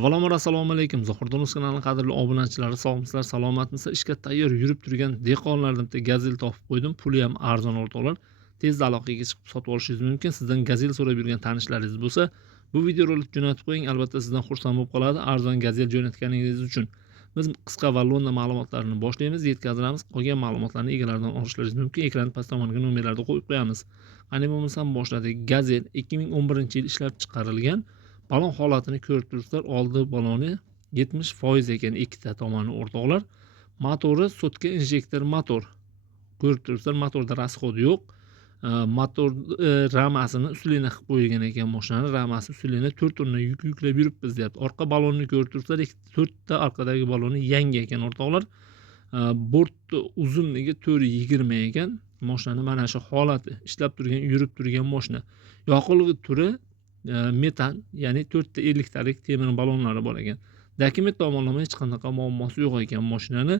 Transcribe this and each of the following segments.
Avvalambor assalomu alaykum. Zohirdonus kanalining qadrli obunachilari, sog'misizlar, salomatmisizlar? Ishga tayyor yurib turgan dehqonlardan bitta gazel topib qo'ydim. Puli ham arzon o'rtoqlar. Tezda aloqaga chiqib sotib olishingiz mumkin. Sizdan gazel so'rab yurgan tanishlaringiz bo'lsa, bu video rolikni jo'natib qo'ying. Albatta sizdan xursand bo'lib qoladi arzon gazel jo'natganingiz uchun. Biz qisqa va lo'nda ma'lumotlarni boshlaymiz, yetkazamiz. Qolgan ma'lumotlarni egalaridan olishlaringiz mumkin. Ekran past tomoniga nomerlarni qo'yib qo'yamiz. Qani bo'lmasam boshladik. Gazel 2011-yil ishlab chiqarilgan. Balon holatini ko'rib turibsizlar. Oldi baloni 70% ekan, ikkita tomoni o'rtoqlar. Motori sotka injektor motor. Ko'rib turibsizlar, motorda rasxod yo'q. Motor ramasini usulini qilib qo'yilgan ekan mashinani. Ramasi usulini 4 tonna yuk yuklab yuribmiz deyapti. Orqa balonni ko'rib turibsizlar, 4 ta orqadagi baloni yangi ekan o'rtoqlar. Bort uzunligi 420 ekan. Mashinani mana shu holati, ishlab turgan, yurib turgan mashina. Yoqilg'i turi metan, ya'ni 4 ta 50 talik temir balonlari bor ekan. Dokument tomonlama hech qanaqa muammosi yo'q ekan mashinani.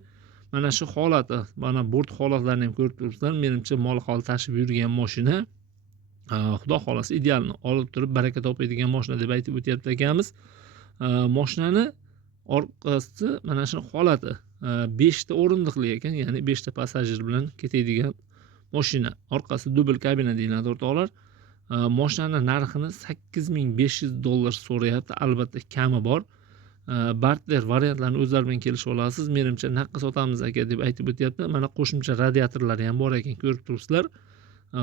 Mana shu holati, mana bort holatlarini ham ko'rib turibsizlar. Menimcha mol hol tashib yurgan mashina. Xudo xolasa idealni olib turib baraka topadigan mashina deb aytib o'tyapti akamiz. Mashinani orqasi mana shu holati, 5 ta o'rindiqli ekan, ya'ni 5 ta passajir bilan ketadigan mashina. Orqasi dubl kabina deyiladi o'rtoqlar. Mashinani narxini $8500 so'rayapti. Albatta kami bor. Barter variantlarni o'zlari bilan kelishib olasiz. Menimcha naqqa sotamiz aka deb aytib o'tyapti. Mana qo'shimcha radiatorlari ham bor ekan, ko'rib turibsizlar.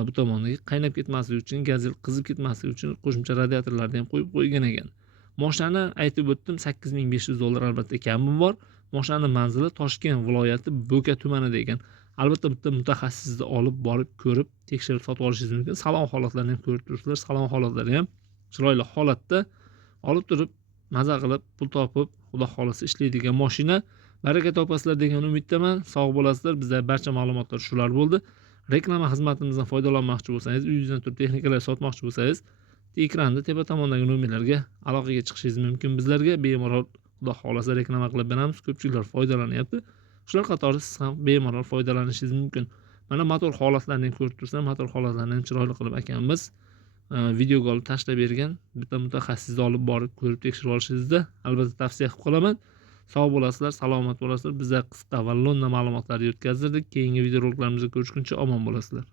Bu tomondagi qaynab ketmasligi uchun, gazel qizib ketmasligi uchun qo'shimcha radiatorlarni ham qo'yib qo'ygan ekan. Mashinani aytib o'tdim, $8500 albatta kami bor. Mashinaning manzili Toshkent viloyati Bo'ka tumanida ekan. Albatta bitta mutaxassisni olib borib ko'rib, tekshirib sotib olishingiz mumkin. Salon holatlarini ham ko'rib turibsizlar. Salon holatlari ham chiroyli holatda. Olib turib, maza qilib, pul topib, xudo xolasa ishlaydigan mashina. Baraka topasizlar degan umiddaman. Sog' bo'lasizlar. Bizda barcha ma'lumotlar shular bo'ldi. Reklama xizmatimizdan foydalanmoqchi bo'lsangiz, uyingizdan turib texnikalar sotmoqchi bo'lsangiz, ekranda tepa tomondagi nomerlarga aloqaga chiqishingiz mumkin. Bizlarga bemalol xudo xolasa reklama qilib beramiz. Ko'pchiliklar foydalanyapti. Shular qatori siz ham bemalol foydalanishingiz mumkin. Mana motor holatlarini ko'rib turibsizlar. Motor holatlarini ham chiroyli qilib akamiz videoga olib tashlab bergan. Bitta mutaxassisni olib borib ko'rib tekshirib olishingizni albatta tavsiya qilib qolaman. Sog' bo'lasizlar, salomat bo'lasizlar. Bizlar qisqa va lo'nda ma'lumotlarni yetkazdirdik. Keyingi videoroliklarimizni ko'rishguncha omon bo'lasizlar.